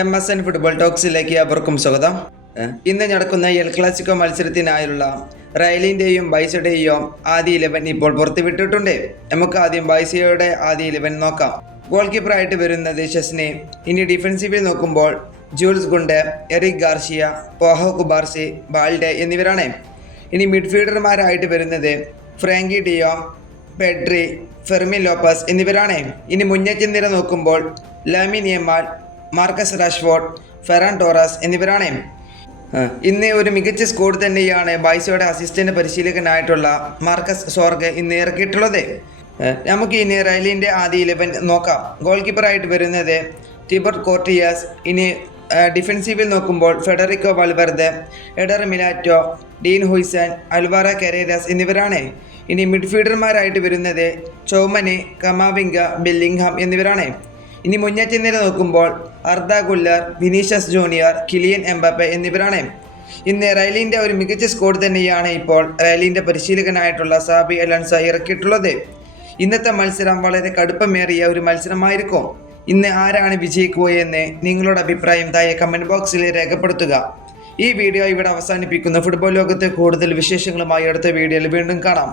M S N football ടോക്സിലേക്ക് അവർക്കും സ്വാഗതം. ഇന്ന് നടക്കുന്ന എൽ ക്ലാസിക്കോ മത്സരത്തിനായുള്ള റയലിന്റെയും ബൈസയുടെയും ആദ്യ ഇലവൻ ഇപ്പോൾ പുറത്തുവിട്ടിട്ടുണ്ട്. നമുക്ക് ആദ്യം ബൈസയുടെ ആദ്യ ഇലവൻ നോക്കാം. ഗോൾ കീപ്പറായിട്ട് വരുന്നത് ഷസ്നെ ഇനി ഡിഫൻസീവിൽ നോക്കുമ്പോൾ Jules Kounde Eric Garcia Pau Cubarsi Balde എന്നിവരാണ്. ഇനി മിഡ്ഫീൽഡർമാരായിട്ട് വരുന്നത് Frenkie deo Pedri Fermin Lopez എന്നിവരാണ്. ഇനി മുന്നേറ്റ നിര നോക്കുമ്പോൾ Lamine Marcus Rashford Ferran Torres എന്നിവരാണ്. ഇന്ന് ഒരു മികച്ച സ്കോഡ് തന്നെയാണ് ബൈസോയുടെ അസിസ്റ്റന്റ് പരിശീലകനായിട്ടുള്ള മാർക്കസ് സോർഗ് ഇന്ന് ഇറക്കിയിട്ടുള്ളത്. നമുക്ക് ഇനി റയലിന്റെ ആദ്യ ഇലവൻ നോക്കാം. ഗോൾ കീപ്പറായിട്ട് വരുന്നത് ടിബർട്ട് കോർട്ടിയാസ്. ഇനി ഡിഫൻസീവിൽ നോക്കുമ്പോൾ Federico Valverde Eder Militao Dean Huijsen Alvaro Carreras എന്നിവരാണ്. ഇനി മിഡ്ഫീൽഡർമാരായിട്ട് വരുന്നത് ചോമനെ കമാവിംഗ ബില്ലിംഗ്ഹാം എന്നിവരാണ്. ഇനി മുന്നേറ്റ നിര നോക്കുമ്പോൾ Arda Guler Vinicius Junior Kylian Mbappe എന്നിവരാണ്. ഇന്ന് റയലിന്റെ ഒരു മികച്ച സ്കോഡ് തന്നെയാണ് ഇപ്പോൾ റയലിന്റെ പരിശീലകനായിട്ടുള്ള സാബി അലൻസ ഇറക്കിയിട്ടുള്ളത്. ഇന്നത്തെ മത്സരം വളരെ കടുപ്പമേറിയ ഒരു മത്സരമായിരിക്കും. ഇന്ന് ആരാണ് വിജയിക്കുകയെന്ന് നിങ്ങളുടെ അഭിപ്രായം താഴെ കമന്റ് ബോക്സിൽ രേഖപ്പെടുത്തുക. ഈ വീഡിയോ ഇവിടെ അവസാനിപ്പിക്കുന്ന. ഫുട്ബോൾ ലോകത്തെ കൂടുതൽ വിശേഷങ്ങളുമായി അടുത്ത വീഡിയോയിൽ വീണ്ടും കാണാം.